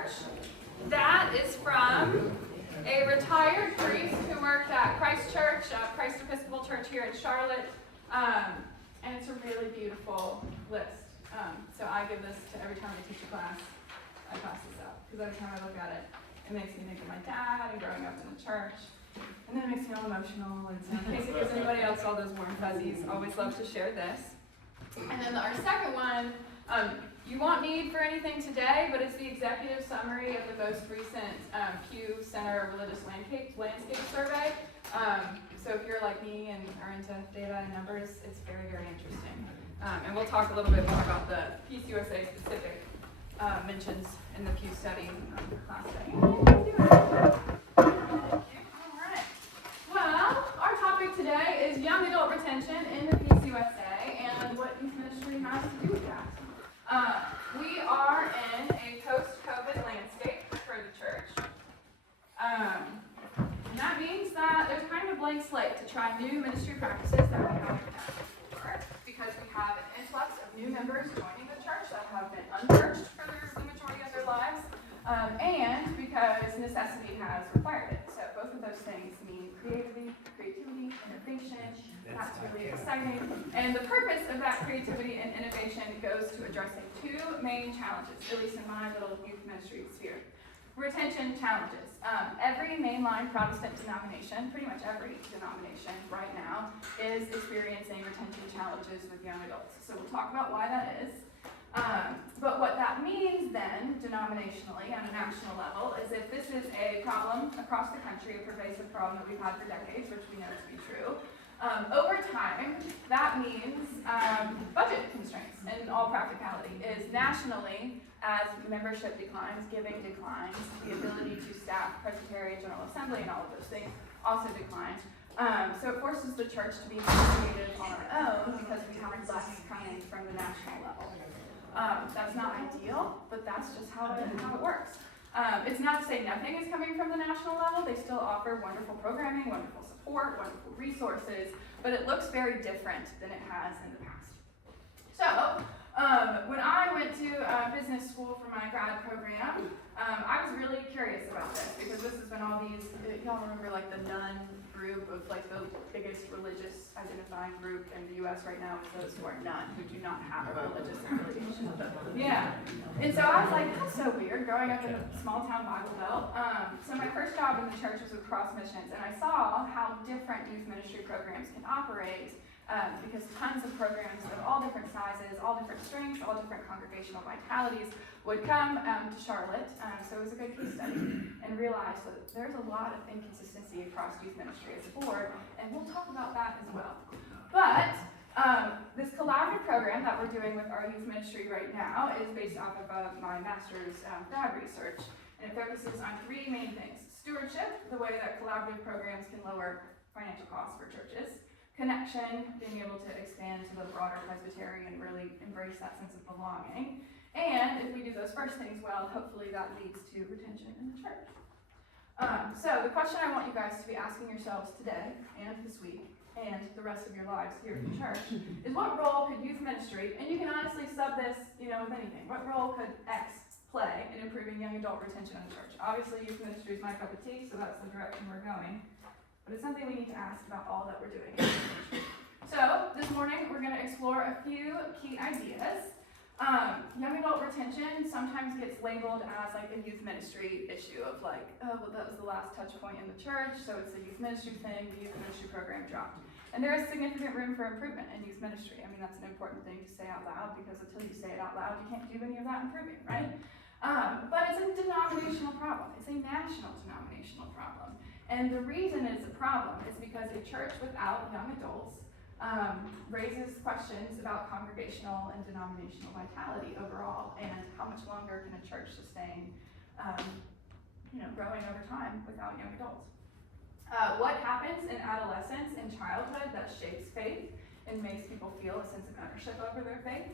Church. That is from a retired priest who worked at Christ Church, Christ Episcopal Church here in Charlotte. And it's a really beautiful list. So I give this to every time I teach a class. I pass this out because every time I look at it, it makes me think of my dad and growing up in the church. And then it makes me all emotional. And so in case it gives anybody else all those warm fuzzies, always love to share this. And then our second one, you won't need for anything today, but it's the executive summary of the most recent Pew Center Religious Landscape Survey. So if you're like me and are into data and numbers, it's very, very interesting. And we'll talk a little bit more about the Peace USA specific mentions in the Pew study class study. All right. Well, our topic today is young adult retention in the Peace USA and what youth ministry has to do with that. We are in a post-COVID landscape for the church. And that means that there's kind of a blank slate to try new ministry practices that we haven't done before, because we have an influx of new members joining the church that have been unchurched for the majority of their lives, and because necessity has required it. So both of those things mean creativity, innovation. That's really exciting. And the purpose of that creativity and innovation goes to addressing two main challenges, at least in my little youth ministry sphere. Retention challenges. Every mainline Protestant denomination, pretty much every denomination right now, is experiencing retention challenges with young adults. So we'll talk about why that is. But what that means then, denominationally, on a national level, is if this is a problem across the country, a pervasive problem that we've had for decades, which we know to be true, over time, that means budget constraints in all practicality. Is nationally, as membership declines, giving declines, the ability to staff Presbyterian General Assembly and all of those things also declines. So it forces the church to be more creative on our own because we have less coming from the national level. That's not ideal, but that's just how it works. It's not to say nothing is coming from the national level. They still offer wonderful programming, wonderful support, wonderful resources, but it looks very different than it has in the past. So, when I went to business school for my grad program, I was really curious about this because this is when all these, y'all remember like the nun group of like the biggest religious identifying group in the U.S. right now is those who are none, who do not have a religious affiliation. Yeah. And so I was like, that's so weird, growing up in a small town Bible Belt. So my first job in the church was with Cross Missions, and I saw how different youth ministry programs can operate because tons of programs of all different sizes, all different strengths, all different congregational vitalities would come to Charlotte. So it was a good case study, and realized that there's a lot of inconsistency across youth ministry as a board, and we'll talk about that as well. But this collaborative program that we're doing with our youth ministry right now is based off of my master's grad research, and it focuses on three main things: stewardship, the way that collaborative programs can lower financial costs for churches; connection, being able to expand to the broader Presbyterian and really embrace that sense of belonging; and if we do those first things well, hopefully that leads to retention in the church. So the question I want you guys to be asking yourselves today and this week and the rest of your lives here at the church is, what role could youth ministry, and you can honestly sub this, with anything, what role could X play in improving young adult retention in the church? Obviously youth ministry is my cup of tea, so that's the direction we're going. But it's something we need to ask about all that we're doing. So this morning we're going to explore a few key ideas. Young adult retention sometimes gets labeled as like a youth ministry issue of like, oh, well, that was the last touch point in the church, so it's a youth ministry thing, the youth ministry program dropped. And there is significant room for improvement in youth ministry. I mean, that's an important thing to say out loud, because until you say it out loud, you can't do any of that improving, right? But it's a denominational problem. It's a national denominational problem. And the reason it's a problem is because a church without young adults raises questions about congregational and denominational vitality overall, and how much longer can a church sustain, growing over time without young adults. What happens in adolescence and childhood that shapes faith and makes people feel a sense of ownership over their faith?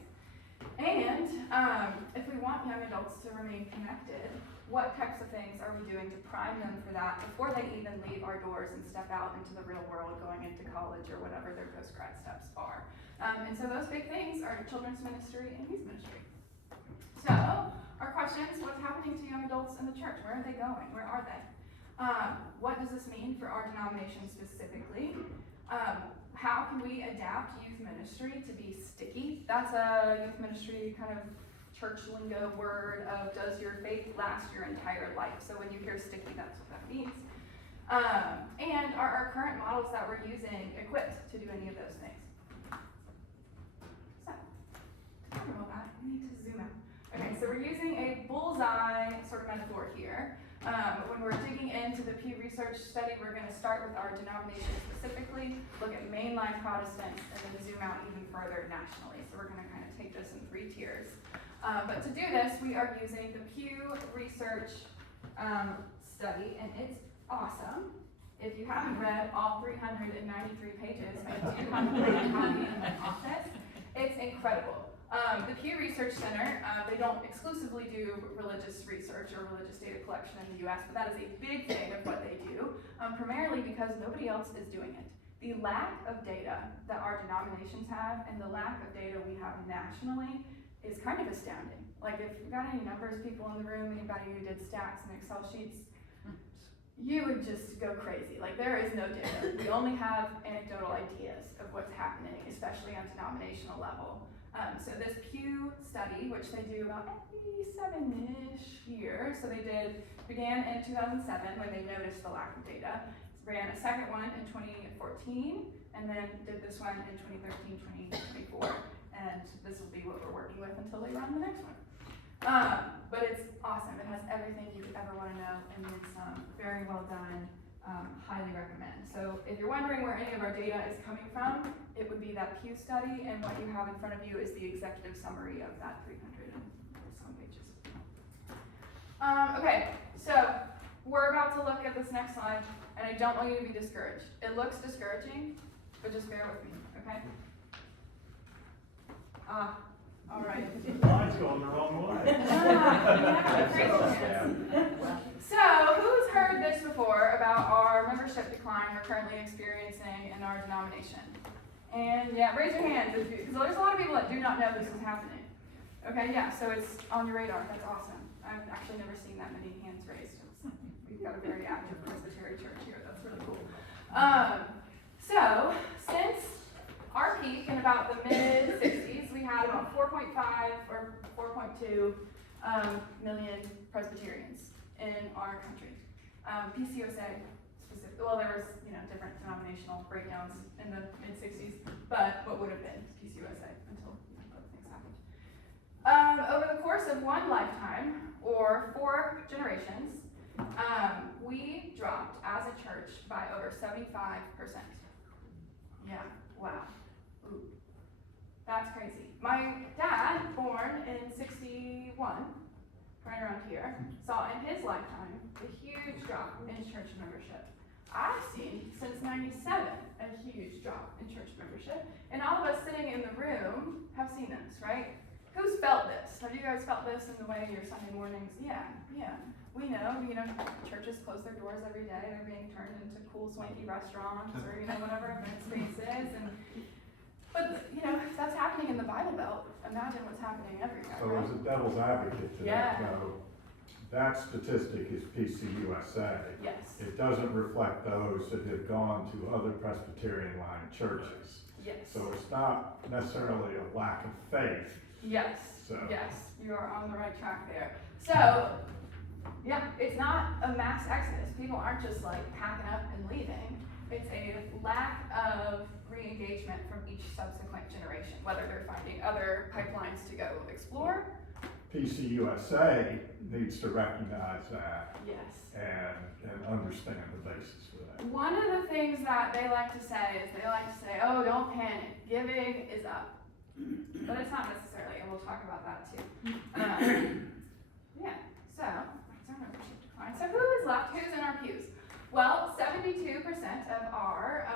And if we want young adults to remain connected, what types of things are we doing to prime them for that before they even leave our doors and step out into the real world, going into college or whatever their post-grad steps are? And so those big things are children's ministry and youth ministry. So our questions: what's happening to young adults in the church? Where are they going? Where are they? What does this mean for our denomination specifically? How can we adapt youth ministry to be sticky? That's a youth ministry kind of church lingo word of, does your faith last your entire life? So when you hear sticky, that's what that means. And are our current models that we're using equipped to do any of those things? So, to cover all that, we need to zoom out. Okay, so we're using a bullseye sort of metaphor here. When we're digging into the Pew Research study, we're going to start with our denomination specifically, look at mainline Protestants, and then zoom out even further nationally. So we're going to kind of take this in 3 tiers. But to do this, we are using the Pew Research study, and it's awesome. If you haven't read all 393 pages, I do have a copy in my office. It's incredible. The Pew Research Center, they don't exclusively do religious research or religious data collection in the U.S., but that is a big thing of what they do, primarily because nobody else is doing it. The lack of data that our denominations have and the lack of data we have nationally is kind of astounding. Like, if you've got any numbers people in the room, anybody who did stats and Excel sheets, you would just go crazy. Like, there is no data. We only have anecdotal ideas of what's happening, especially on denominational level. So this Pew study, which they do about every 7-ish years, so they began in 2007 when they noticed the lack of data, ran a second one in 2014, and then did this one in 2013, 2024, and this will be what we're working with until they run the next one. But it's awesome. It has everything you could ever want to know, and it's very well done. Highly recommend. So if you're wondering where any of our data is coming from, it would be that Pew study, and what you have in front of you is the executive summary of that 300 and some pages. Okay, so we're about to look at this next slide, and I don't want you to be discouraged. It looks discouraging, but just bear with me, okay? All right. Mine's going the wrong way. So, who's heard this before about our membership decline we're currently experiencing in our denomination? And yeah, raise your hands, because there's a lot of people that do not know this is happening. Okay, yeah, so it's on your radar. That's awesome. I've actually never seen that many hands raised. We've got a very active Presbyterian church here. That's really cool. So, since our peak in about the mid-60s, we had about 4.5 or 4.2 million Presbyterians in our country. PCUSA specific, well, there was different denominational breakdowns in the mid-60s, but what would have been PCUSA until other things happened. Over the course of one lifetime, or 4 generations, we dropped as a church by over 75%. Yeah, wow. Ooh, that's crazy. My dad, born in 61, right around here, saw in his lifetime a huge drop in church membership. I've seen since 97 a huge drop in church membership, and all of us sitting in the room have seen this, right? Who's felt this? Have you guys felt this in the way your Sunday mornings? Yeah. We know, churches close their doors every day. They're being turned into cool, swanky restaurants or, whatever event spaces. But if that's happening in the Bible Belt, imagine what's happening everywhere. So as a devil's advocate to that, though, that statistic is PCUSA. Yes. It doesn't reflect those that have gone to other Presbyterian line churches. Yes. So it's not necessarily a lack of faith. Yes. So. Yes, you are on the right track there. So, yeah, it's not a mass exodus. People aren't just like packing up and leaving. It's a lack of re-engagement from each subsequent generation, whether they're finding other pipelines to go explore. PCUSA needs to recognize that. Yes. And understand the basis for that. One of the things that they like to say is oh, don't panic. Giving is up. But it's not necessarily, and we'll talk about that too. Yeah, so, that's our membership decline. So who is left? Who's in our pews? Well, 72% of our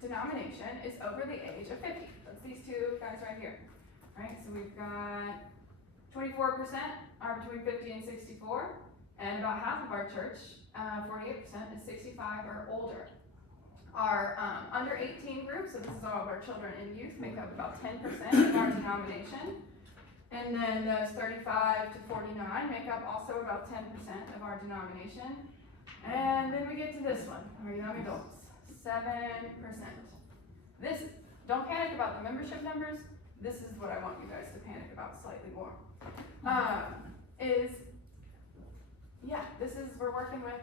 denomination is over the age of 50. That's these 2 guys right here. Right, so we've got 24% are between 50 and 64, and about half of our church, 48%, is 65 or older. Our under 18 group, so this is all of our children and youth, make up about 10% of our denomination. And then those 35 to 49 make up also about 10% of our denomination. And then we get to this one, our young adults, 7%. This, don't panic about the membership numbers. This is what I want you guys to panic about slightly more. We're working with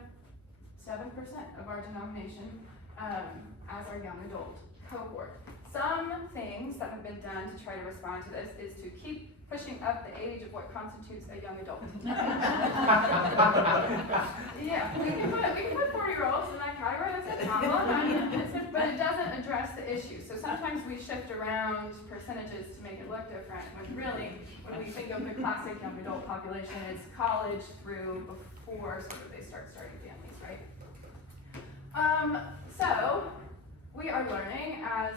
7% of our denomination as our young adult cohort. Some things that have been done to try to respond to this is to keep pushing up the age of what constitutes a young adult. Yeah, we can put 40-year-olds in that category, that's a problem, but it doesn't address the issue. So sometimes we shift around percentages to make it look different, when really, when we think of the classic young adult population, it's college through before sort of they start starting families, right? So we are learning as,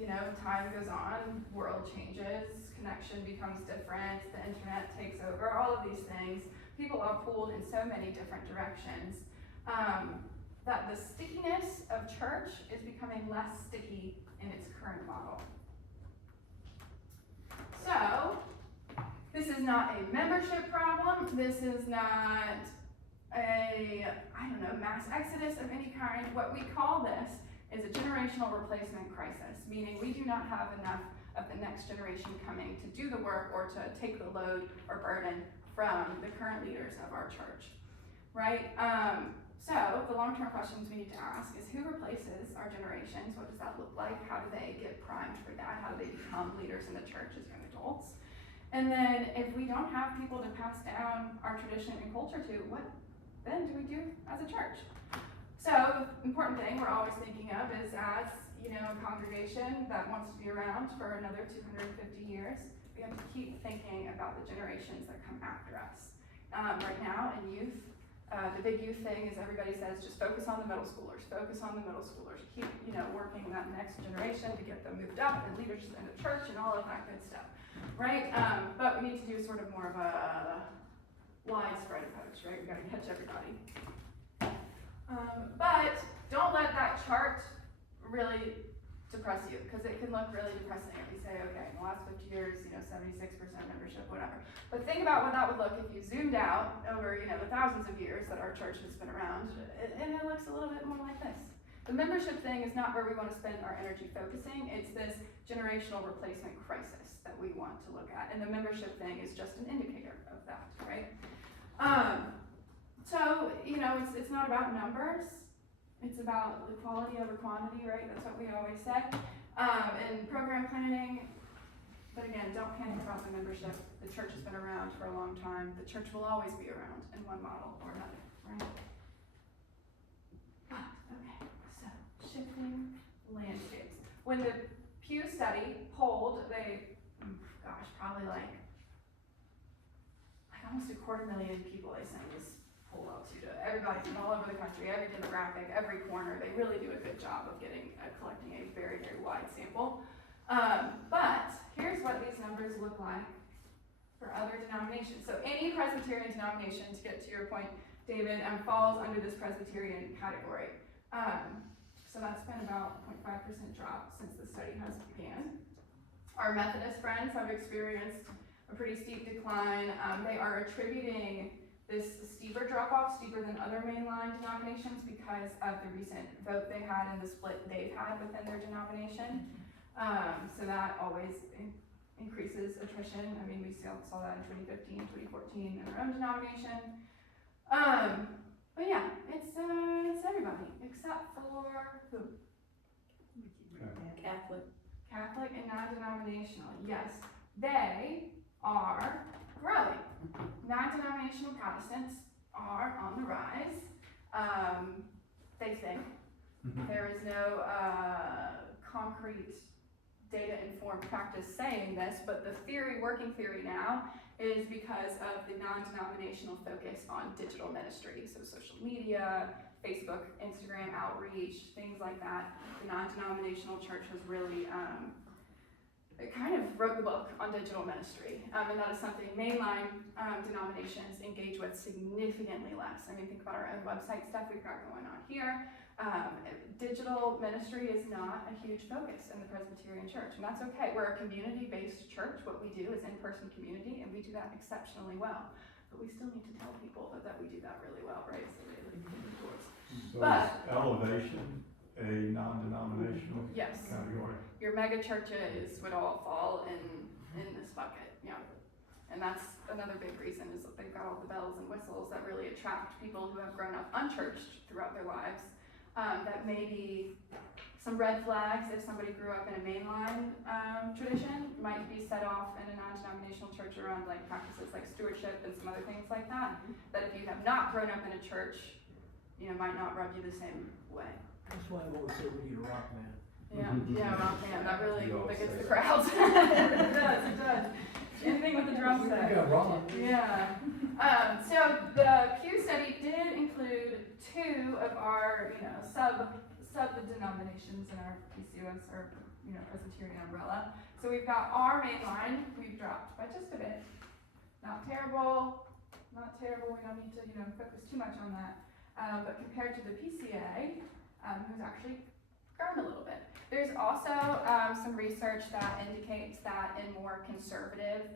you know, time goes on, world changes, connection becomes different, the internet takes over, all of these things. People are pulled in so many different directions that the stickiness of church is becoming less sticky in its current model. So, this is not a membership problem, this is not a, mass exodus of any kind. What we call this is a generational replacement crisis, meaning we do not have enough of the next generation coming to do the work or to take the load or burden from the current leaders of our church, right? So the long-term questions we need to ask is who replaces our generations? What does that look like? How do they get primed for that? How do they become leaders in the church as young adults? And then if we don't have people to pass down our tradition and culture to, what then do we do as a church? So the important thing we're always thinking of is as, a congregation that wants to be around for another 250 years, we have to keep thinking about the generations that come after us. Right now in youth, the big youth thing is everybody says just focus on the middle schoolers, keep, working that next generation to get them moved up and leaders in the church and all of that good stuff, right? But we need to do sort of more of a widespread approach, right? We've got to catch everybody. But don't let that chart really depress you, because it can look really depressing if you say, okay, in the last 50 years, 76% membership, whatever. But think about what that would look if you zoomed out over, the thousands of years that our church has been around, and it looks a little bit more like this. The membership thing is not where we want to spend our energy focusing, it's this generational replacement crisis that we want to look at, and the membership thing is just an indicator of that, right? So, it's not about numbers. It's about the quality over quantity, right? That's what we always say. And program planning, but again, don't panic about the membership. The church has been around for a long time. The church will always be around in one model or another, right? Okay, so shifting landscapes. When the Pew study polled, probably like almost 250,000 people they sent this poll out to everybody from all over the country, every demographic, every corner. They really do a good job of collecting a very, very wide sample. But here's what these numbers look like for other denominations. So any Presbyterian denomination, to get to your point, David, falls under this Presbyterian category. So that's been about 0.5% drop since the study has began. Our Methodist friends have experienced a pretty steep decline. They are attributing this steeper drop-off, steeper than other mainline denominations, because of the recent vote they had and the split they've had within their denomination. So that always increases attrition. I mean, we saw that in 2015, 2014 in our own denomination. But yeah, it's everybody except for who? Catholic and non-denominational. Yes, they are growing. Non-denominational Protestants are on the rise. They think. There is no concrete data-informed practice saying this, but the working theory now is because of the non-denominational focus on digital ministry. So social media, Facebook, Instagram outreach, things like that. The non-denominational church has really it kind of wrote the book on digital ministry, and that is something mainline denominations engage with significantly less. I mean, think about our own website stuff we've got going on here. Digital ministry is not a huge focus in the Presbyterian Church, and that's okay. We're a community-based church. What we do is in-person community, and we do that exceptionally well. But we still need to tell people that we do that really well, right? So they live indoors. So But- is Elevation a non-denominational Yes. category? Your mega churches would all fall in this bucket, yeah. And that's another big reason is that they've got all the bells and whistles that really attract people who have grown up unchurched throughout their lives. That may be some red flags if somebody grew up in a mainline tradition, might be set off in a non-denominational church around like practices like stewardship and some other things like that. That if you have not grown up in a church, might not rub you the same way. That's why I always say we need a rock man. Yeah, rock band, that really You always gets say the that. crowds. It does. Anything with the drum set. We got rock. Yeah. So the Pew study did include two of our, sub-denominations in our PCOS or, Presbyterian umbrella. So we've got our main line, we've dropped by just a bit. Not terrible. We don't need to, focus too much on that. But compared to the PCA, who's actually grown a little bit. There's also some research that indicates that in more conservative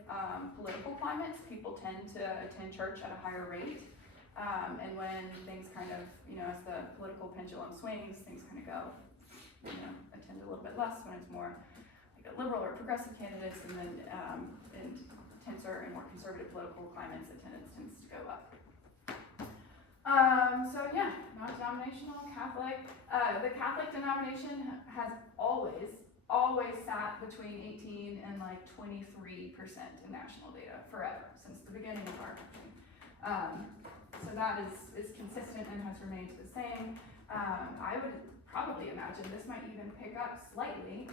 political climates, people tend to attend church at a higher rate. And when things kind of, as the political pendulum swings, things kind of go, attend a little bit less when it's more like a liberal or progressive candidates, and then in tenser and more conservative political climates, attendance tends to go up. Non-denominational, Catholic. The Catholic denomination has always sat between 18 and like 23% in national data forever, since the beginning of our country. So that is consistent and has remained the same. I would probably imagine this might even pick up slightly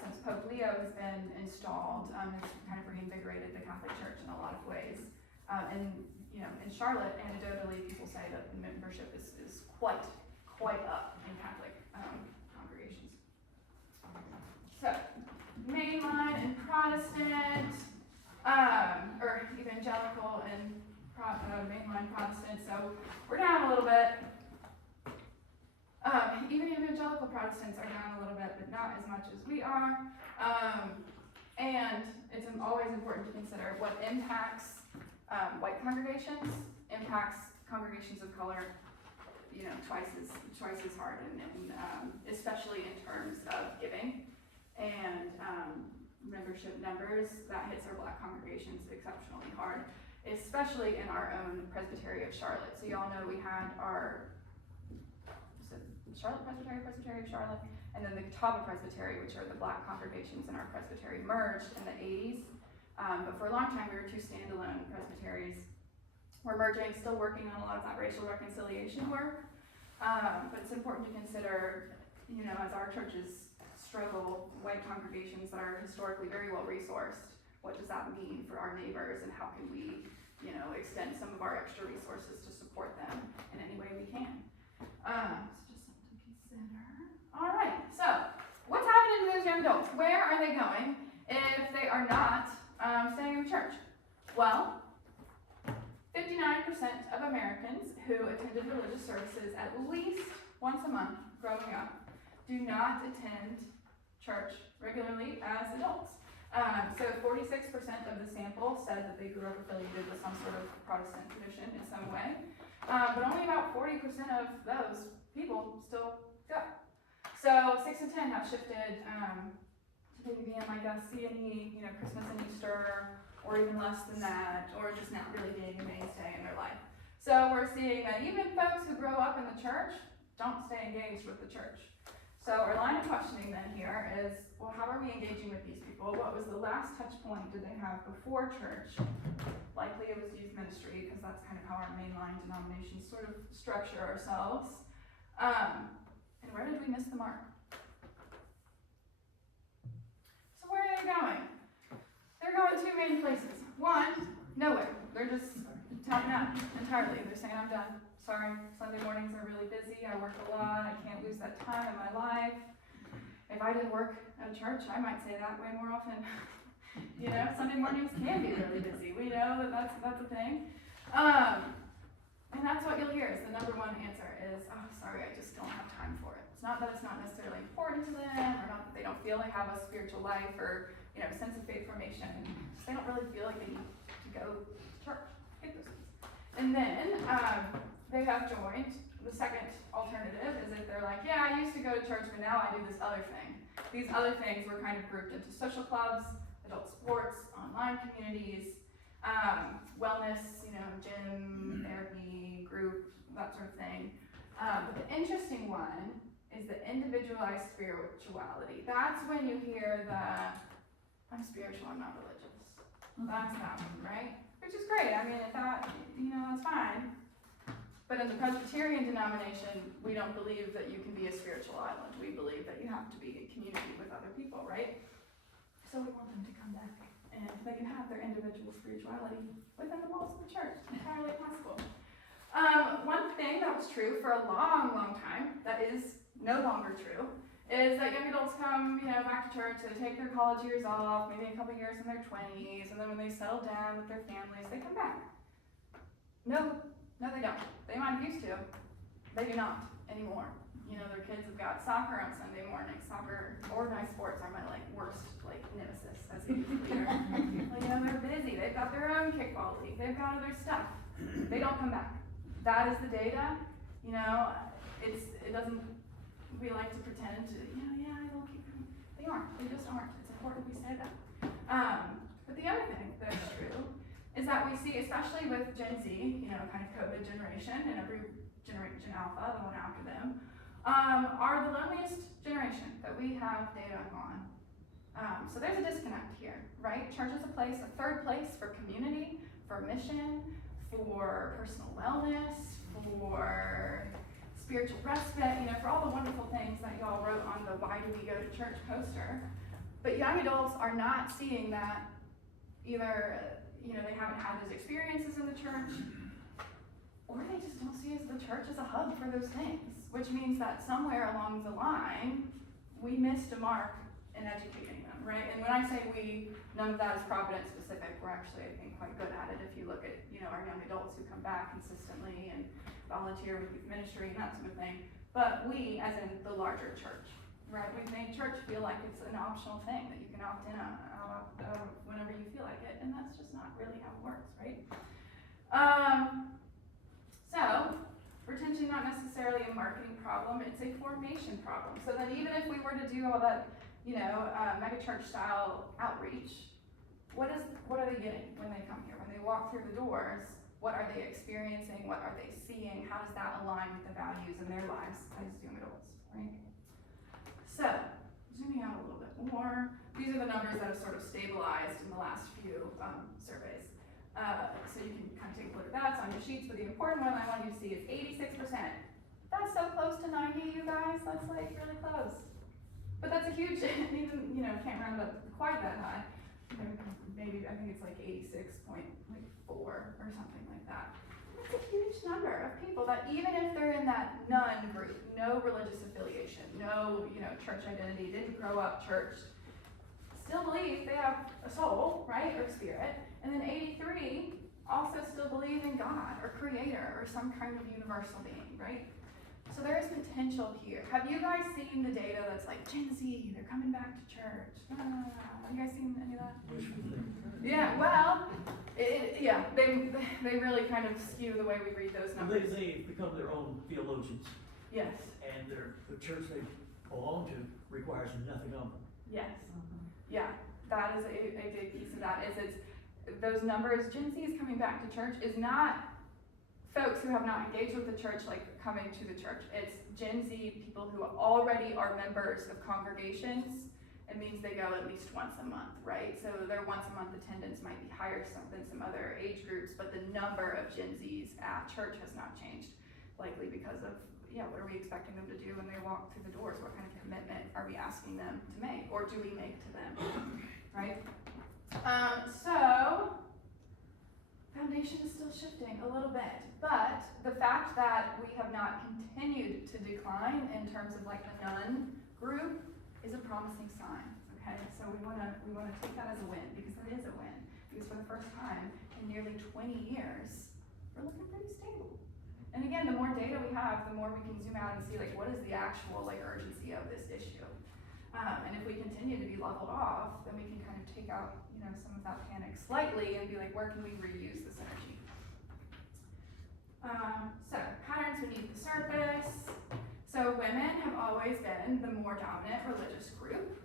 since Pope Leo has been installed. It's kind of reinvigorated the Catholic Church in a lot of ways. In Charlotte, anecdotally, people say that the membership is quite up in Catholic congregations. So, mainline and Protestant, or evangelical and mainline Protestant. So we're down a little bit. Even evangelical Protestants are down a little bit, but not as much as we are. And it's always important to consider what impacts white congregations, impacts congregations of color, twice as hard, and especially in terms of giving and membership numbers. That hits our black congregations exceptionally hard, especially in our own Presbytery of Charlotte. So y'all know we had our Charlotte Presbytery of Charlotte, and then the Catawba Presbytery, which are the black congregations in our presbytery, merged in the 80s. But for a long time, we were two standalone presbyteries. We're merging, still working on a lot of that racial reconciliation work. But it's important to consider, as our churches struggle, white congregations that are historically very well resourced, what does that mean for our neighbors, and how can we, extend some of our extra resources to support them in any way we can. So just something to consider. All right, so what's happening to those young adults? Where are they going if they are not staying in the church? Well, 59% of Americans who attended religious services at least once a month growing up do not attend church regularly as adults. So 46% of the sample said that they grew up affiliated with some sort of Protestant tradition in some way. But only about 40% of those people still go. So 6 in 10 have shifted to maybe being like a C&E, Christmas and Easter, or even less than that, or just not really being a mainstay in their life. So we're seeing that even folks who grow up in the church don't stay engaged with the church. So our line of questioning then here is, well, how are we engaging with these people? What was the last touch point did they have before church? Likely it was youth ministry, because that's kind of how our mainline denominations sort of structure ourselves. And where did we miss the mark? So where are they going? They're going two main places. One, nowhere. They're just tapping out entirely. They're saying, I'm done. Sorry, Sunday mornings are really busy. I work a lot. I can't lose that time in my life. If I didn't work at a church, I might say that way more often. Sunday mornings can be really busy. We know that that's a thing. And that's what you'll hear is the number one answer is, oh, sorry, I just don't have time for it. It's not that it's not necessarily important to them, or not that they don't feel they have a spiritual life or, sense of faith formation. Just they don't really feel like they need to go to church. Get those things. And then they have joined. The second alternative is if they're like, yeah, I used to go to church, but now I do this other thing. These other things were kind of grouped into social clubs, adult sports, online communities, wellness, gym, therapy, group, that sort of thing. But the interesting one is the individualized spirituality. That's when you hear I'm spiritual, I'm not religious. That's that one, right? Which is great. I mean, if that, that's fine. But in the Presbyterian denomination, we don't believe that you can be a spiritual island. We believe that you have to be in community with other people, right? So we want them to come back and they can have their individual spirituality within the walls of the church. It's entirely possible. One thing that was true for a long, long time that is no longer true is that young adults come, back to church, they take their college years off, maybe a couple years in their 20s, and then when they settle down with their families, they come back. No, they don't. They might have used to. They do not anymore. Their kids have got soccer on Sunday morning. Soccer, organized sports are my worst nemesis as a youth leader. They're busy. They've got their own kickball league. They've got other stuff. They don't come back. That is the data. It doesn't. We like to pretend to, they'll keep coming. They aren't. They just aren't. It's important we say that. But the other thing that's true is that we see, especially with Gen Z, kind of COVID generation, and every generation Alpha, the one after them, are the loneliest generation that we have data on. So there's a disconnect here, right? Church is a third place for community, for mission, for personal wellness, for spiritual respite, for all the wonderful things that y'all wrote on the Why Do We Go to Church poster. But young adults are not seeing that. Either, they haven't had those experiences in the church, or they just don't see the church as a hub for those things, which means that somewhere along the line, we missed a mark in educating them, right? And when I say we, none of that is Providence specific. We're actually, I think, quite good at it if you look at, our young adults who come back consistently and volunteer with youth ministry and that sort of thing. But we, as in the larger church, right? We've made church feel like it's an optional thing that you can opt in on whenever you feel like it, and that's just not really how it works, right? So, retention not necessarily a marketing problem, it's a formation problem. So then even if we were to do all that, mega church style outreach, what are they getting when they come here? When they walk through the doors, what are they experiencing? What are they seeing? How does that align with the values in their lives as young adults, right? So, zooming out a little bit more, these are the numbers that have sort of stabilized in the last few surveys. So you can kind of take a look at that. It's on your sheets, but the important one I want you to see is 86%. That's so close to 90, you guys. That's really close. But that's a huge, even, can't round up quite that high. Maybe, I think it's 86.4 or something like that. That's a huge number of people that even if they're in that none group, no religious affiliation, no, church identity, didn't grow up church, still believe they have a soul, right, or spirit. And then 83 also still believe in God or creator or some kind of universal being, right? So there is potential here. Have you guys seen the data that's Gen Z, they're coming back to church? Have you guys seen any of that? Yeah, well, they really kind of skew the way we read those numbers. They become their own theologians. Yes. And the church they belong to requires nothing of them. Yes. Yeah, that is a big piece of that. It's those numbers. Gen Z is coming back to church is not folks who have not engaged with the church coming to the church. It's Gen Z people who already are members of congregations. It means they go at least once a month, right? So their once a month attendance might be higher than some other age groups, but the number of Gen Zs at church has not changed, likely because of, what are we expecting them to do when they walk through the doors? What kind of commitment are we asking them to make, or do we make to them, right? So, foundation is still shifting a little bit, but the fact that we have not continued to decline in terms of the none group is a promising sign, okay? So we wanna take that as a win, because it is a win. Because for the first time in nearly 20 years, we're looking pretty stable. And again, the more data we have, the more we can zoom out and see like what is the actual like urgency of this issue. And if we continue to be leveled off, then we can kind of take out, you know, some of that panic slightly and be like, where can we reuse this energy? So patterns beneath the surface. So women have always been the more dominant religious group,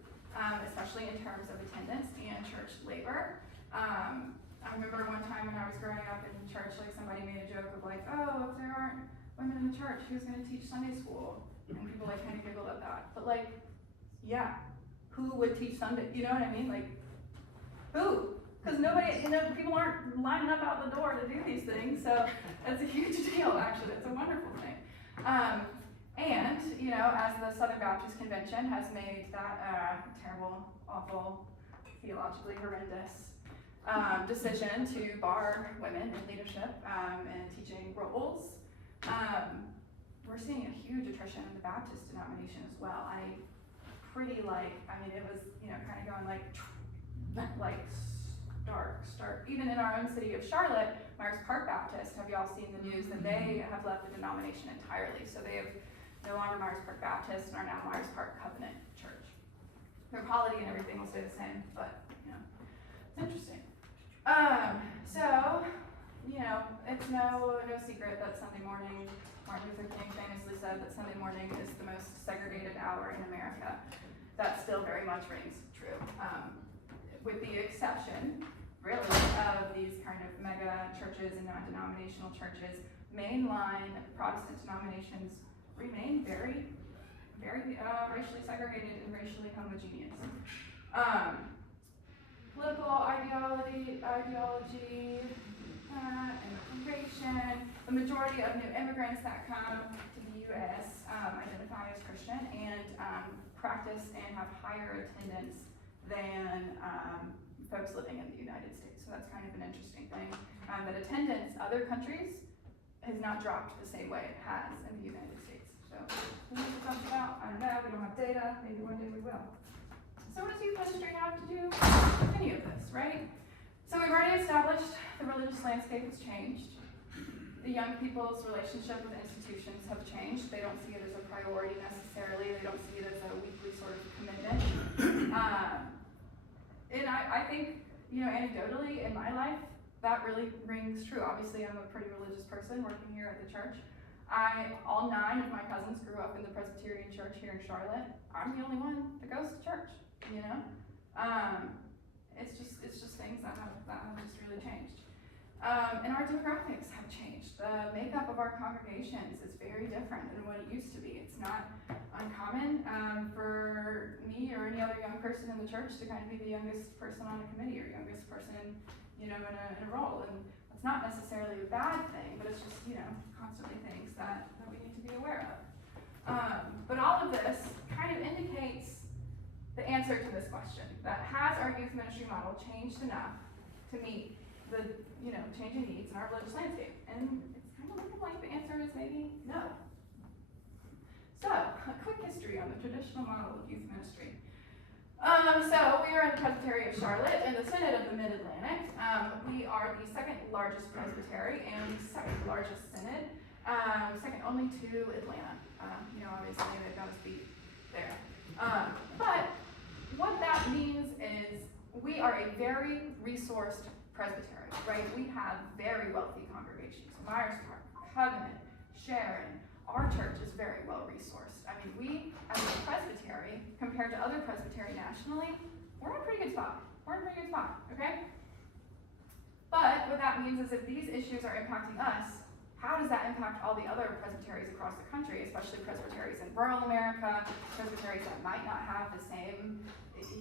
especially in terms of attendance and church labor. I remember one time when I was growing up in church, like somebody made a joke of like, oh, if there aren't women in the church, who's going to teach Sunday school? And people like kind of giggled at that. But like, yeah, who would teach Sunday? You know what I mean? Like, who? Because nobody, you know, people aren't lining up out the door to do these things. So that's a huge deal, actually. It's a wonderful thing. And, you know, as the Southern Baptist Convention has made that terrible, awful, theologically horrendous decision to bar women in leadership and teaching roles, we're seeing a huge attrition in the Baptist denomination as well. It was, you know, kind of going like start. Even in our own city of Charlotte, Myers Park Baptist, have y'all seen the news that they have left the denomination entirely? So they have no longer Myers Park Baptist and are now Myers Park Covenant Church. Their polity and everything will stay the same, but, you know, it's interesting. So, you know, it's no secret that Sunday morning, Martin Luther King famously said that Sunday morning is the most segregated hour in America. That still very much rings true. With the exception, really, of these kind of mega churches and non-denominational churches, mainline Protestant denominations remain very, very racially segregated and racially homogeneous. Political ideology, immigration, the majority of new immigrants that come to the U.S. Identify as Christian and practice and have higher attendance than folks living in the United States. So that's kind of an interesting thing. That attendance, other countries, has not dropped the same way it has in the United States. So, who knows what that's about? I don't know, we don't have data, maybe one day we will. So what does youth ministry have to do with any of this, right? So we've already established the religious landscape has changed. The young people's relationship with institutions have changed. They don't see it as a priority necessarily. They don't see it as a weekly sort of commitment. And I think, you know, anecdotally in my life, that really rings true. Obviously, I'm a pretty religious person working here at the church. All 9 of my cousins grew up in the Presbyterian Church here in Charlotte. I'm the only one that goes to church, you know? It's just things that have just really changed. And our demographics have changed. The makeup of our congregations is very different than what it used to be. It's not uncommon for me or any other young person in the church to kind of be the youngest person on a committee or youngest person, you know, in a role. And that's not necessarily a bad thing, but it's just, you know, constantly things that we need to be aware of. But all of this kind of indicates the answer to this question, that has our youth ministry model changed enough to meet the, you know, changing needs in our religious landscape? And it's kind of looking like the answer is maybe no. So, a quick history on the traditional model of youth ministry. So we are in the Presbytery of Charlotte in the Synod of the Mid-Atlantic. We are the 2nd largest presbytery and the 2nd largest synod, second only to Atlanta. You know, obviously they've got us beat there. But what that means is we are a very resourced presbytery, right? We have very wealthy congregations. Myers Park, Covenant, Sharon. Our church is very well resourced. I mean, we as a presbytery, compared to other presbytery nationally, we're in a pretty good spot. Okay? But what that means is if these issues are impacting us, how does that impact all the other presbyteries across the country, especially presbyteries in rural America, presbyteries that might not have the same,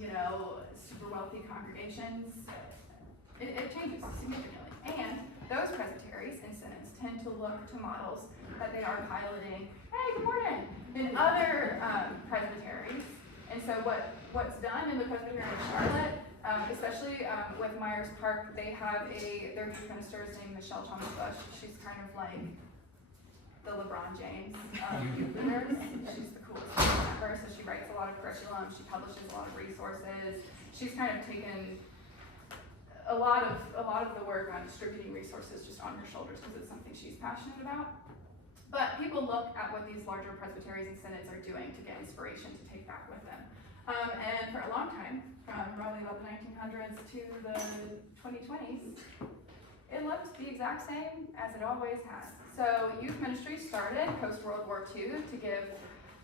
you know, super wealthy congregations? It changes significantly. And those presbyteries and synods tend to look to models that they are piloting, hey, good morning, in other presbyteries. And so what's done in the Presbyterian of Charlotte, especially with Myers Park, they have their youth minister is named Michelle Thomas Bush. She's kind of like the LeBron James youth leaders. She's the coolest ever. So she writes a lot of curriculum. She publishes a lot of resources. She's kind of taken a lot of the work on distributing resources just on her shoulders because it's something she's passionate about. But people look at what these larger presbyteries and synods are doing to get inspiration to take back with them. And for a long time, from probably about the 1900s to the 2020s, it looked the exact same as it always has. So youth ministry started post-World War II to give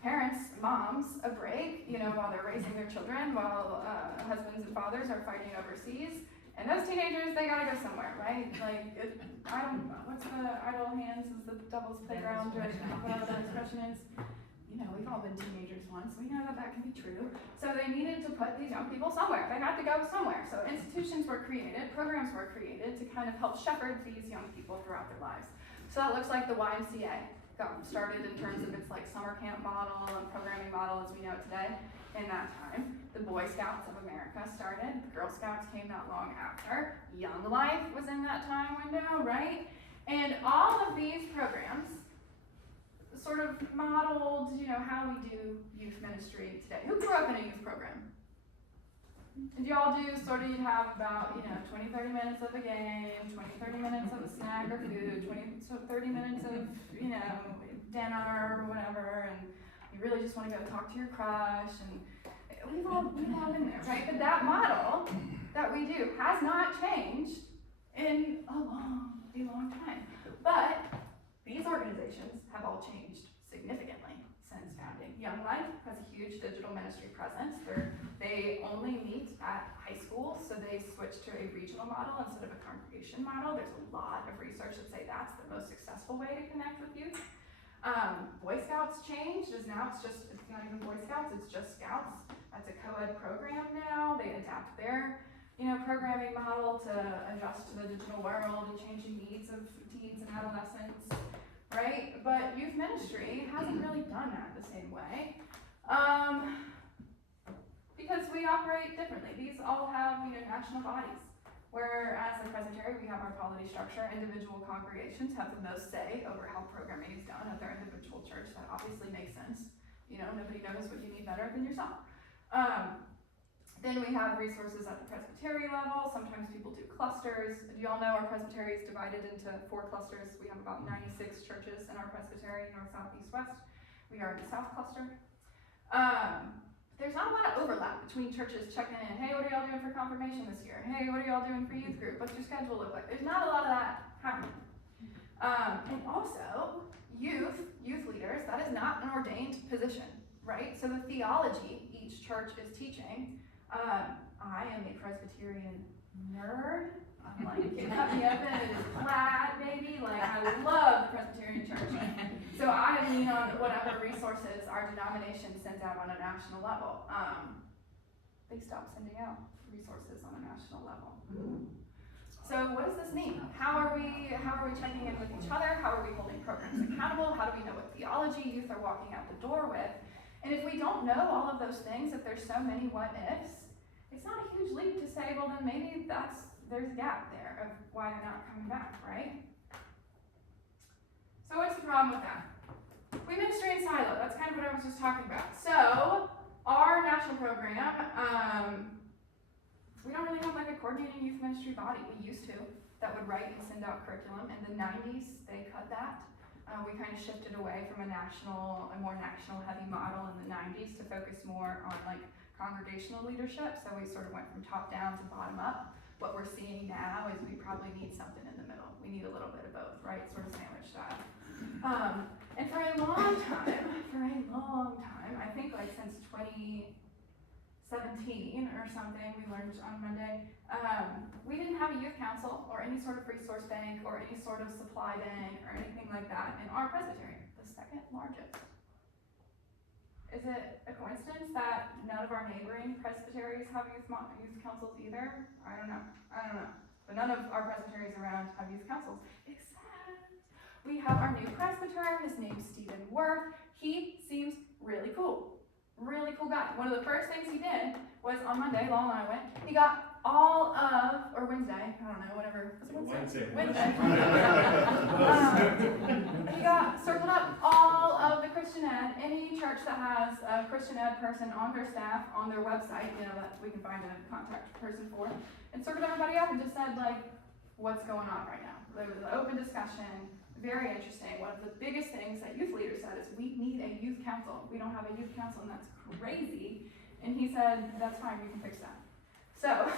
parents, moms, a break, while they're raising their children, while husbands and fathers are fighting overseas. And those teenagers, they gotta go somewhere, right? What's the idle hands is the devil's playground, whatever the expression is. We've all been teenagers once. We know that can be true. So they needed to put these young people somewhere. They had to go somewhere. So institutions were created, programs were created to kind of help shepherd these young people throughout their lives. So that looks like the YMCA got started in terms of its summer camp model and programming model as we know it today. In that time, the Boy Scouts of America started. The Girl Scouts came not long after. Young Life was in that time window, right? And all of these programs sort of modeled, how we do youth ministry today. Who grew up in a youth program? Did y'all do you'd have about, 20, 30 minutes of a game, 20, 30 minutes of a snack or food, 30 minutes of, dinner or whatever, and you really just want to go talk to your crush, and we've all been there, right? But that model that we do has not changed in a long time. But these organizations have all changed significantly since founding. Young Life has a huge digital ministry presence. They only meet at high school, so they switched to a regional model instead of a congregation model. There's a lot of research that say that's the most successful way to connect with youth. Boy Scouts changed, it's not even Boy Scouts, it's just Scouts. That's a co-ed program now. They adapt their, programming model to adjust to the digital world and changing needs of teens and adolescents, right? But youth ministry hasn't really done that the same way, because we operate differently. These all have, national bodies. Whereas the presbytery, we have our polity structure. Individual congregations have the most say over how programming is done at their individual church. That obviously makes sense. Nobody knows what you need better than yourself. Then we have resources at the presbytery level. Sometimes people do clusters. Do y'all know our presbytery is divided into 4 clusters? We have about 96 churches in our presbytery, north, south, east, west. We are in the south cluster. There's not a lot of overlap between churches checking in. Hey, what are y'all doing for confirmation this year? Hey, what are y'all doing for youth group? What's your schedule look like? There's not a lot of that happening. And also, youth leaders, that is not an ordained position, right? So the theology each church is teaching, I am a Presbyterian nerd. I'm cut me open, it is plaid, baby. I love the Presbyterian Church. So I lean on whatever resources our denomination sends out on a national level. They stopped sending out resources on a national level. So what does this mean? How are we checking in with each other? How are we holding programs accountable? How do we know what theology youth are walking out the door with? And if we don't know all of those things, if there's so many what ifs, it's not a huge leap to say, well then maybe there's a gap there of why they're not coming back, right? So what's the problem with that? We ministry in silo. That's kind of what I was just talking about. So our national program, we don't really have a coordinating youth ministry body. We used to, that would write and send out curriculum. In the 90s, they cut that. We kind of shifted away from a more national heavy model in the 90s to focus more on congregational leadership. So we sort of went from top down to bottom up. What we're seeing now is we probably need something in the middle. We need a little bit of both, right? Sort of sandwich style. And for a long time, I think since 2017 or something, we learned on Monday, we didn't have a youth council or any sort of resource bank or any sort of supply bank or anything like that in our presbytery, the second largest. Is it a coincidence that none of our neighboring presbyteries have youth councils either? I don't know. But none of our presbyteries around have youth councils, except we have our new presbyter. His name's Stephen Worth. He seems really cool. Really cool guy. One of the first things he did was on Monday, Long I went, he got or Wednesday, I don't know, whatever. Wednesday. He got circled up all of the Christian ed, any church that has a Christian ed person on their staff, on their website, that we can find a contact person for, and circled everybody up and just said, what's going on right now. There was an open discussion. very interesting. One of the biggest things that youth leaders said is we need a youth council. We don't have a youth council, and that's crazy. And he said, that's fine, we can fix that. So,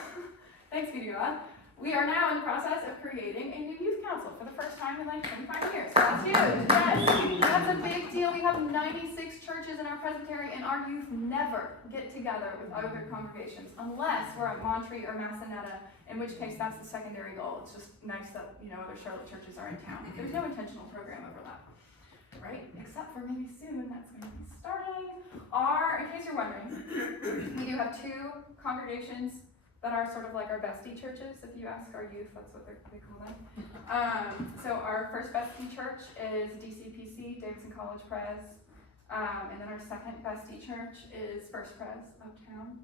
thanks be to God. We are now in the process of creating a new youth council for the first time in like 25 years. That's huge. Yes, that's a big deal. We have 96 churches in our presbytery, and our youth never get together with other congregations unless we're at Monterey or Massanetta, in which case that's the secondary goal. It's just nice that, other Charlotte churches are in town. There's no intentional program overlap, right? Except for maybe soon that's going to be starting. In case you're wondering, we do have 2 congregations that are sort of like our bestie churches. If you ask our youth, that's what they call them. So our first bestie church is DCPC, Davidson College Pres. And then our second bestie church is First Pres Uptown.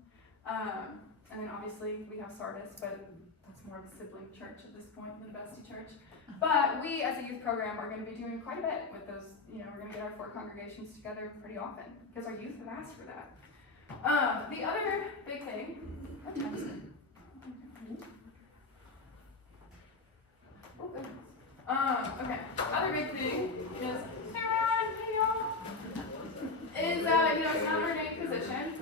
And then obviously we have Sardis, but that's more of a sibling church at this point than a bestie church. But we as a youth program are going to be doing quite a bit with those. We're going to get our 4 congregations together pretty often because our youth have asked for that. The other big thing, what time is it? Oh, goodness. Okay. Other big thing is, hey y'all, is it's not an ordained position.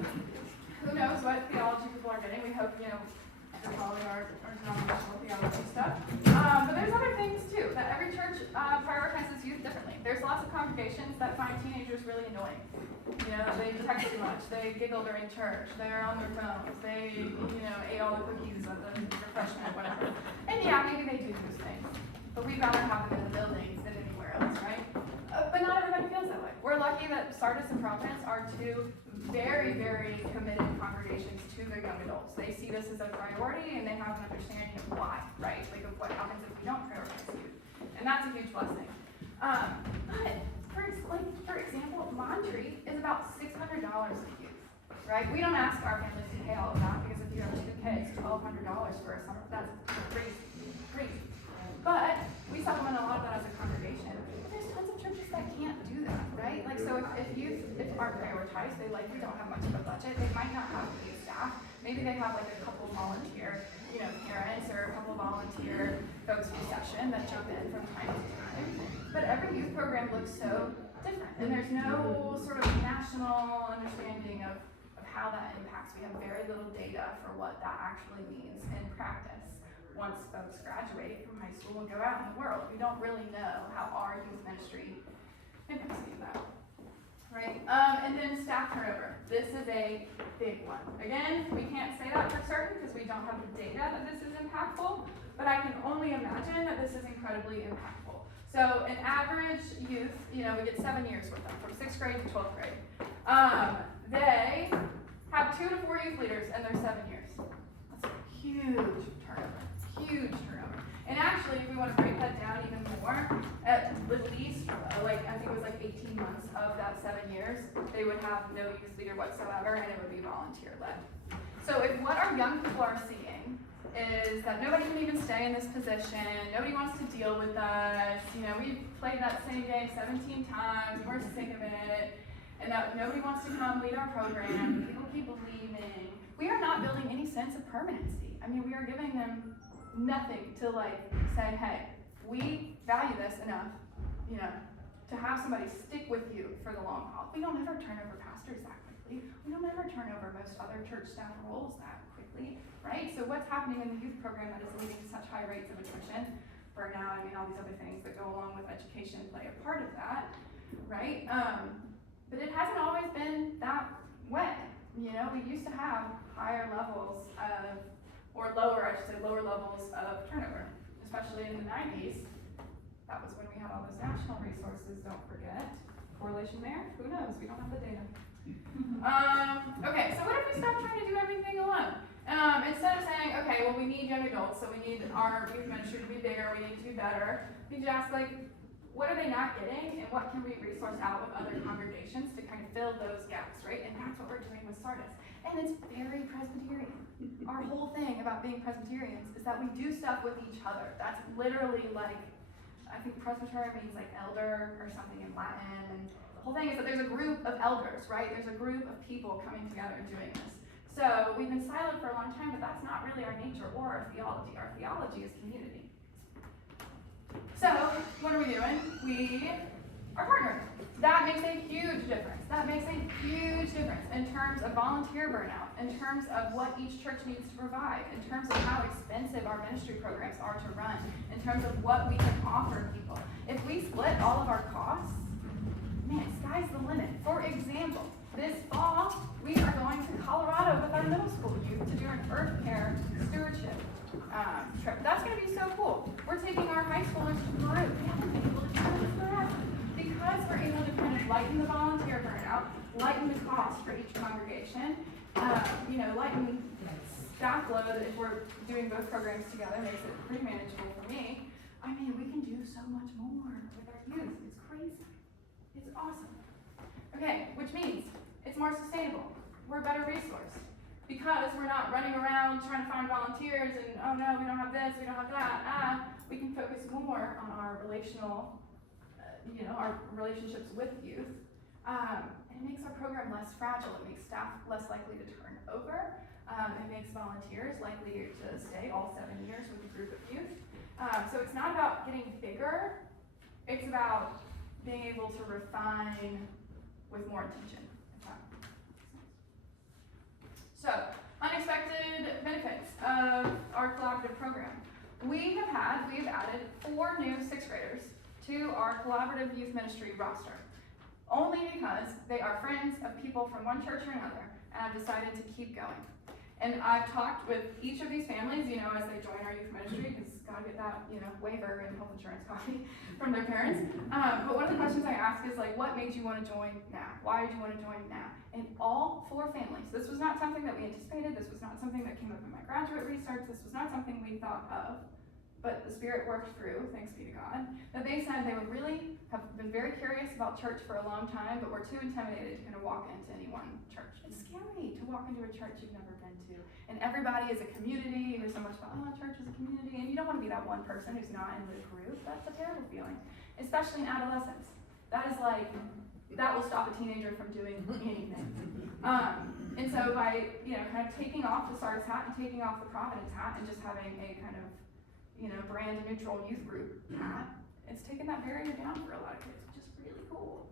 Who knows what theology people are getting? We hope, they're following our denominational theology stuff. But there's other things too, that every church prioritizes youth differently. There's lots of congregations that find teenagers really annoying. They text too much, they giggle during church, they're on their phones, they, ate all the cookies at the refreshment, whatever. And yeah, maybe they do those things. But we'd rather have them in the buildings than anywhere else, right? But not everybody feels that way. We're lucky that Sardis and Providence are 2 very, very committed congregations to their young adults. They see this as a priority, and they have an understanding of why, right? Like of what happens if we don't prioritize youth. And that's a huge blessing. But for example, Monterey is about $600 a youth, right? We don't ask our families to pay all of that because if you have 2 kids, $1,200 for a summer, that's crazy. But we supplement a lot of that as a congregation. There's tons of churches that can't do that, right? Like, so if youth aren't prioritized, they likely don't have much of a budget. They might not have youth staff. Maybe they have like a couple volunteer, parents or a couple volunteer folks in session that jump in from time to time. But every youth program looks so different, and there's no sort of national understanding of how that impacts. We have very little data for what that actually means in practice. Once folks graduate from high school and go out in the world, we don't really know how our youth ministry impacts that, right? And then staff turnover. This is a big one. Again, we can't say that for certain because we don't have the data that this is impactful, but I can only imagine that this is incredibly impactful. So an average youth, we get 7 years with them, from 6th grade to 12th grade. They have 2 to 4 youth leaders in their 7 years. That's a huge turnover. And actually, if we want to break that down even more, at least, I think it was 18 months of that 7 years, they would have no youth leader whatsoever, and it would be volunteer-led. So if what our young people are seeing is that nobody can even stay in this position, nobody wants to deal with us, we've played that same game 17 times, we're sick of it, and that nobody wants to come lead our program, people keep leaving, we are not building any sense of permanency. We are giving them nothing to say, hey, we value this enough, to have somebody stick with you for the long haul. We don't ever turn over pastors that quickly. We don't ever turn over most other church staff roles that quickly, right? So what's happening in the youth program that is leading to such high rates of attrition, burnout, all these other things that go along with education play a part of that, right? But it hasn't always been that way. We used to have higher levels of, or lower levels of turnover, especially in the 90s. That was when we had all those national resources, don't forget. Correlation there? Who knows? We don't have the data. Okay, so what if we stop trying to do everything alone? Instead of saying, okay, well, we need young adults, so we need our youth ministry to be bigger, we need to do better, we just ask, what are they not getting, and what can we resource out with other congregations to kind of fill those gaps, right? And that's what we're doing with Sardis. And it's very Presbyterian. Our whole thing about being Presbyterians is that we do stuff with each other. That's literally I think Presbyterian means elder or something in Latin, and the whole thing is that there's a group of elders, right? There's a group of people coming together and doing this. So we've been silent for a long time, but that's not really our nature or our theology. Our theology is community. So what are we we doing? We are partnering. That makes a huge difference. That makes a huge difference in terms of volunteer burnout, in terms of what each church needs to provide, in terms of how expensive our ministry programs are to run, in terms of what we can offer people. If we split all of our costs, man, sky's the limit. For example, this fall, we are going to Colorado with our middle school youth to do an Earth Care stewardship trip. That's going to be so cool. We're taking our high schoolers to Peru. We haven't been able to do this forever. Because we're able to kind of lighten the volunteer burnout, lighten the cost for each congregation, lighten staff load if we're doing both programs together, makes it pretty manageable for me. I mean, we can do so much more with our youth. It's crazy. It's awesome. Okay, which means it's more sustainable. We're a better resource. Because we're not running around trying to find volunteers and, oh no, we don't have this, we don't have that. We can focus more on our relational our relationships with youth. It makes our program less fragile. It makes staff less likely to turn over. It makes volunteers likely to stay all 7 years with a group of youth. So it's not about getting bigger. It's about being able to refine with more intention. So, unexpected benefits of our collaborative program. We have added 4 new 6th graders to our collaborative youth ministry roster, only because they are friends of people from one church or another, and I've decided to keep going. And I've talked with each of these families, as they join our youth ministry, because gotta get that, waiver and health insurance copy from their parents. But one of the questions I ask is what made you want to join now? Why did you want to join now? And all 4 families, this was not something that we anticipated, this was not something that came up in my graduate research, this was not something we thought of, but the Spirit worked through, thanks be to God, that they said they would really have been very curious about church for a long time, but were too intimidated to kind of walk into any one church. It's scary to walk into a church you've never been to. And everybody is a community. There's so much about, church is a community. And you don't want to be that one person who's not in the group. That's a terrible feeling, especially in adolescence. That is that will stop a teenager from doing anything. And so by, kind of taking off the SARS hat and taking off the Providence hat and just having a kind of brand neutral youth group hat, it's taken that barrier down for a lot of kids, which is really cool.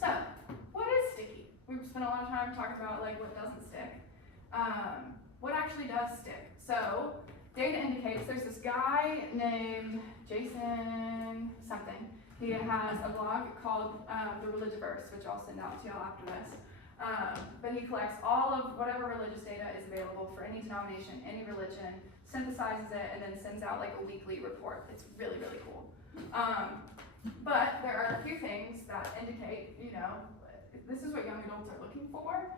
So, what is sticky? We've spent a lot of time talking about what doesn't stick. What actually does stick? So, data indicates there's this guy named Jason something. He has a blog called The Religiverse, which I'll send out to y'all after this. But he collects all of whatever religious data is available for any denomination, any religion, synthesizes it, and then sends out a weekly report. It's really, really cool. But there are a few things that indicate, this is what young adults are looking for,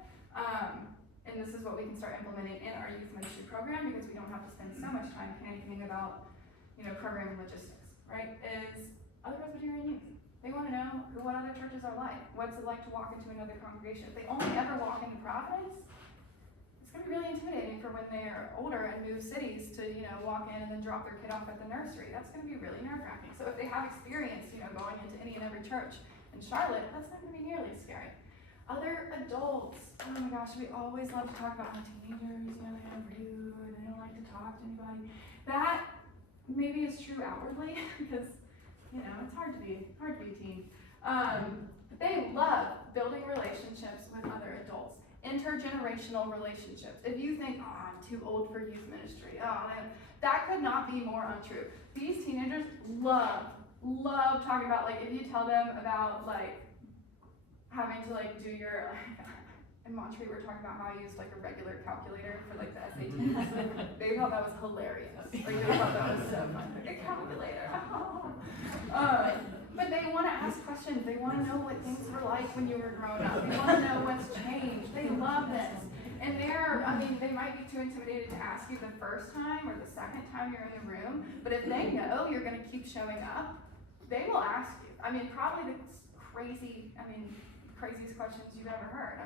and this is what we can start implementing in our youth ministry program, because we don't have to spend so much time panicking about, program logistics, right? Is other Presbyterian youth. They want to know what other churches are like. What's it like to walk into another congregation? If they only ever walk into Providence, it's going to be really intimidating for when they're older and move cities to, walk in and then drop their kid off at the nursery. That's going to be really nerve-wracking. So if they have experience, going into any and every church in Charlotte, that's not going to be nearly as scary. Other adults, oh my gosh, we always love to talk about how teenagers, they're rude, they don't like to talk to anybody. That maybe is true outwardly, because it's hard to be a teen. But they love building relationships with other adults. Intergenerational relationships. If you think, I'm too old for youth ministry, that could not be more untrue. These teenagers love talking about, if you tell them about, having to, do your, in Montreal we were talking about how I used, a regular calculator for, the SAT. They thought that was hilarious. They thought that was so fun. A calculator. But they want to ask questions. They want to know what things were like when you were growing up. They want to know what's changed. They love this. And they might be too intimidated to ask you the first time or the second time you're in the room. But if they know you're going to keep showing up, they will ask you. Probably the craziest questions you've ever heard.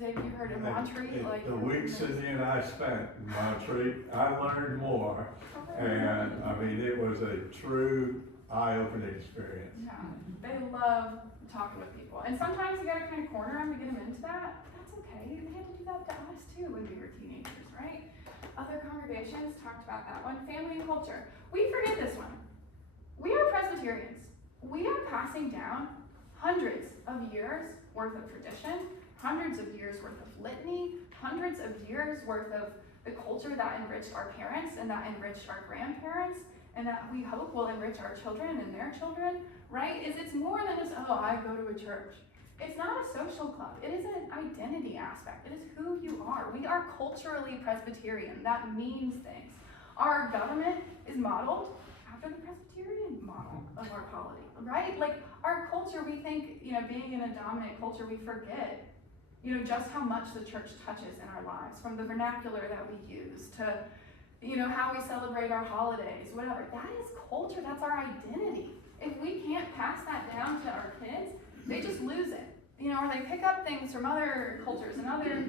Dave, you heard in Montreal? The weeks Cindy and I spent in Montreal, I learned more. And it was a true eye-opening experience. Yeah, they love talking with people. And sometimes you gotta kind of corner them to get them into that. That's okay. They had to do that to us too when we were teenagers, right? Other congregations motivations, talked about that one. Family and culture. We forget this one. We are Presbyterians. We are passing down hundreds of years worth of tradition, hundreds of years worth of litany, hundreds of years worth of the culture that enriched our parents and that enriched our grandparents and that we hope will enrich our children and their children, right? It's more than just, oh, I go to a church. It's not a social club. It is an identity aspect. It is who you are. We are culturally Presbyterian. That means things. Our government is modeled after the Presbyterian model of our polity, right? Like our culture, we think, being in a dominant culture, we forget, just how much the church touches in our lives, from the vernacular that we use to, how we celebrate our holidays, whatever. That is culture. That's our identity. If we can't pass that down to our kids, they just lose it, or they pick up things from other cultures and other,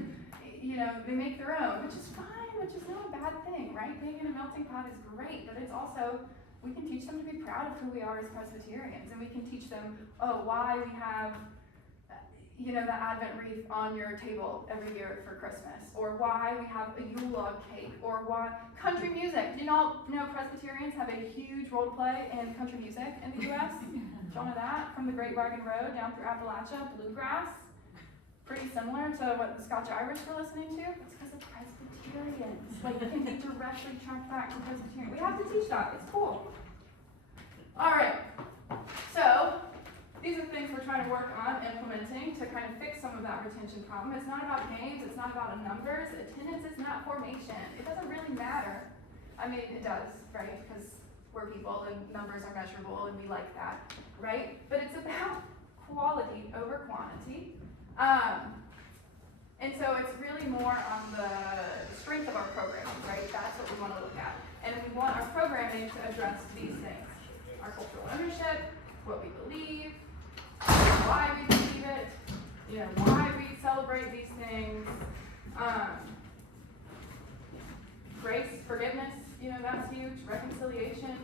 they make their own, which is fine, which is not a bad thing, right? Being in a melting pot is great, but it's also, we can teach them to be proud of who we are as Presbyterians, and we can teach them, why we have, the Advent wreath on your table every year for Christmas, or why we have a Yule log cake, or why country music. Do you all know Presbyterians have a huge role to play in country music in the U.S.? Do you all know that? From the Great Wagon Road down through Appalachia, bluegrass, pretty similar to what the Scotch-Irish were listening to. It's because of Presbyterians. Like, you can directly track back to Presbyterian. We have to teach that. It's cool. All right. So, these are things we're trying to work on implementing to kind of fix some of that retention problem. It's not about names. It's not about numbers. Attendance is not formation. It doesn't really matter. I mean, it does, right? Because we're people and numbers are measurable and we like that, right? But it's about quality over quantity. And so it's really more on the strength of our programming, right? That's what we want to look at. And we want our programming to address these things. Our cultural ownership, what we believe, why we believe it, why we celebrate these things, grace, forgiveness, that's huge, reconciliation,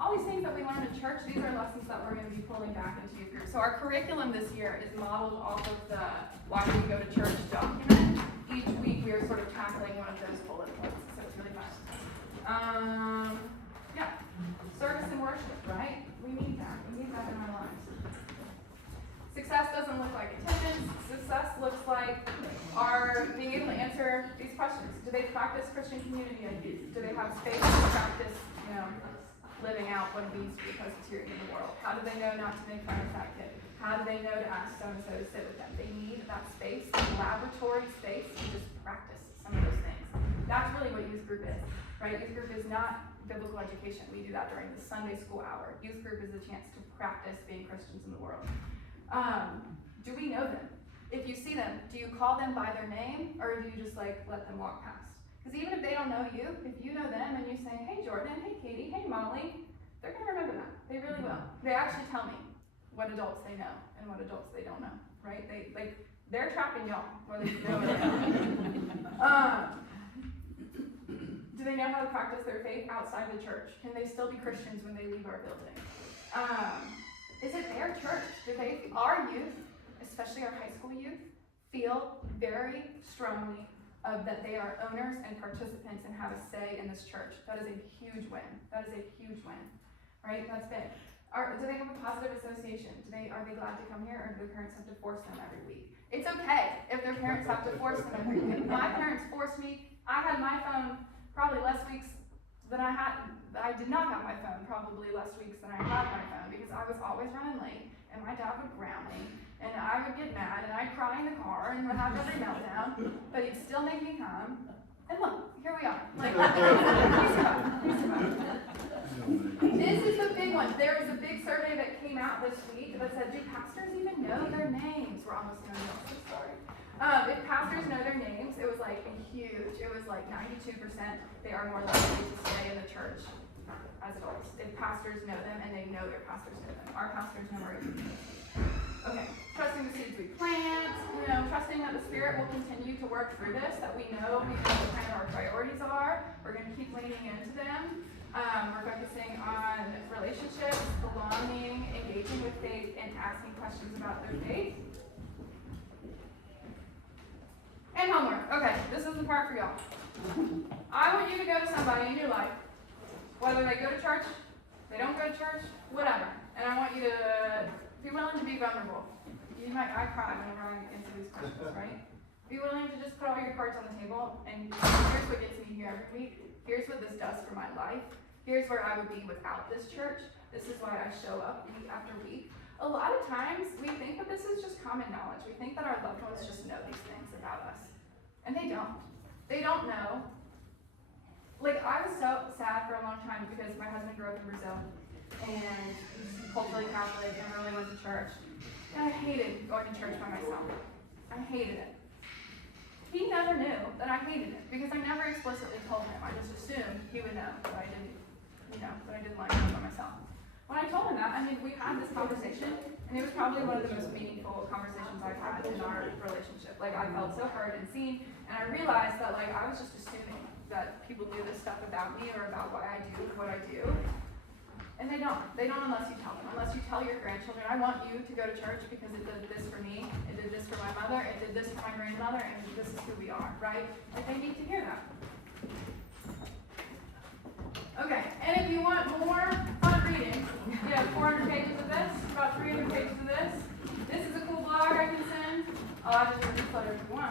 all these things that we learn in church, these are lessons that we're going to be pulling back into youth group. So our curriculum this year is modeled off of the Why We Go to Church document. Each week we are sort of tackling one of those bullet points, so it's really fun. Yeah, service and worship, right? We need that. We need that in our lives. Success doesn't look like attendance. Success looks like our being able to answer these questions. Do they practice Christian community ideas? Do they have space to practice, living out what it means to be Presbyterian in the world? How do they know not to make fun of that kid? How do they know to ask so-and-so to sit with them? They need that space, that laboratory space, to just practice some of those things. That's really what youth group is, right? Youth group is not biblical education. We do that during the Sunday school hour. Youth group is a chance to practice being Christians in the world. Do we know them? If you see them, do you call them by their name, or do you just let them walk past? Because even if they don't know you, if you know them and you say, hey Jordan, hey Katie, hey Molly, they're going to remember that. They really will. They actually tell me what adults they know and what adults they don't know, right? They're tracking y'all, whether you know it or not. Do they know how to practice their faith outside the church? Can they still be Christians when they leave our building? Is it their church? Do our youth, especially our high school youth, feel very strongly that they are owners and participants and have a say in this church? That is a huge win. That is a huge win, right? That's big. Do they have a positive association? Are they glad to come here, or do their parents have to force them every week? It's okay if their parents have to force them every week. If my parents forced me, I had my phone probably less weeks than I did not have my phone probably less weeks than I had my phone, because I was always running late, and my dad would ground me, and I would get mad, and I'd cry in the car, and would have every meltdown, but he'd still make me come. And look, here we are. We survived. This is the big one. There was a big survey that came out this week that said, do pastors even know their names? We're almost done. So sorry. If pastors know their names, it was huge. It was 92%. They are more likely to stay in the church as adults. If pastors know them and they know their pastors know them. Our pastors know our youth. Okay. Trusting the seeds we plant. Trusting that the Spirit will continue to work through this. That we know what kind of our priorities are. We're going to keep leaning into them. We're focusing on relationships, belonging, engaging with faith, and asking questions about their faith. And homework. Okay, this is the part for y'all. I want you to go to somebody in your life, whether they go to church, they don't go to church, whatever. And I want you to be willing to be vulnerable. I cry whenever I answer these questions, right? Be willing to just put all your cards on the table, and here's what gets me here every week. Here's what this does for my life. Here's where I would be without this church. This is why I show up week after week. A lot of times, we think that this is just common knowledge. We think that our loved ones just know these things about us. And they don't. They don't know. Like, I was so sad for a long time because my husband grew up in Brazil, and he's culturally Catholic, never really went to church. And I hated going to church by myself. I hated it. He never knew that I hated it because I never explicitly told him. I just assumed he would know that I didn't, that I didn't like going by myself. When I told him that, we had this conversation, and it was probably one of the most meaningful conversations I've had in our relationship. Like, I felt so heard and seen, and I realized that, like, I was just assuming that people knew this stuff about me or about why I do what I do. And they don't. They don't unless you tell them. Unless you tell your grandchildren, I want you to go to church because it did this for me, it did this for my mother, it did this for my grandmother, and this is who we are, right? Like, they need to hear that. Okay, and if you want more fun reading, you have 400 pages of this, about 300 pages of this. This is a cool blog I can send. I'll add it to the newsletter if you want.